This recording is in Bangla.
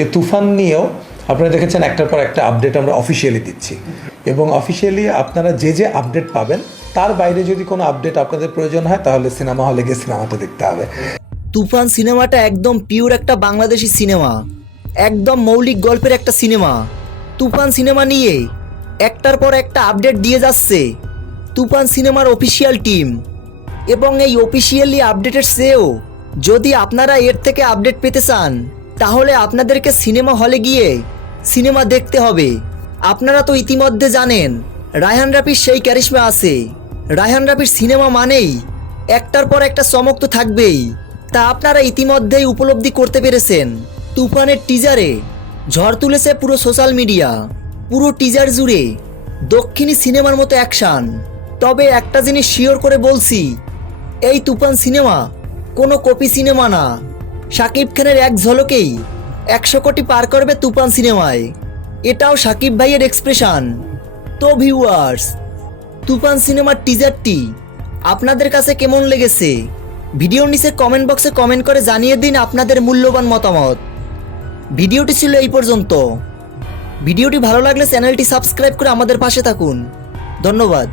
যে তুফান নিয়েও আপনারা দেখেছেন একটার পর একটা আপডেট আমরা অফিসিয়ালি দিচ্ছি। এবং অফিসিয়ালি আপনারা যে যে আপডেট পাবেন, তার বাইরে যদি কোনো আপডেট আপনাদের প্রয়োজন হয়, তাহলে সিনেমা হলে গিয়ে সিনেমাটা দেখতে হবে। তুফান সিনেমাটা একদম পিওর একটা বাংলাদেশি সিনেমা। একদম মৌলিক গল্পের একটা সিনেমা। তুফান সিনেমা নিয়ে একটার পর একটা আপডেট দিয়ে যাচ্ছে তুফান সিনেমার অফিসিয়াল টিম এবং এই অফিসিয়ালি আপডেটের চেয়েও যদি আপনারা এর থেকে আপডেট পেতে চান তাহলে আপনাদেরকে সিনেমা হলে গিয়ে সিনেমা দেখতে হবে। আপনারা তো ইতিমধ্যে জানেন, রায়হান রাফির সেই ক্যারিশমা আছে। রায়হান রাফির সিনেমা মানেই একটার পর একটা চমক তো থাকবেই। তা আপনারা ইতিমধ্যেই উপলব্ধি করতে পেরেছেন। তুফানের টিজারে ঝড় তুলেছে পুরো সোশ্যাল মিডিয়া পুরো টিজার জুড়ে দক্ষিণী সিনেমার মতো অ্যাকশান তবে একটা জিনিস শিওর করে বলছি, এই তুফান সিনেমা কোনো কপি সিনেমা না। শাকিব খানের এক ঝলকেই একশো কোটি পার করবে তুফান সিনেমায়। এটাও শাকিব ভাইয়ের এক্সপ্রেশন তো ভিউয়ার্স তুফান সিনেমার টিজারটি আপনাদের কাছে কেমন লেগেছে? ভিডিওর নিচে কমেন্ট বক্সে কমেন্ট করে জানিয়ে দিন আপনাদের মূল্যবান মতামত। ভিডিওটি ছিল এই পর্যন্ত। ভিডিওটি ভালো লাগলে চ্যানেলটি সাবস্ক্রাইব করে আমাদের পাশে থাকুন। ধন্যবাদ।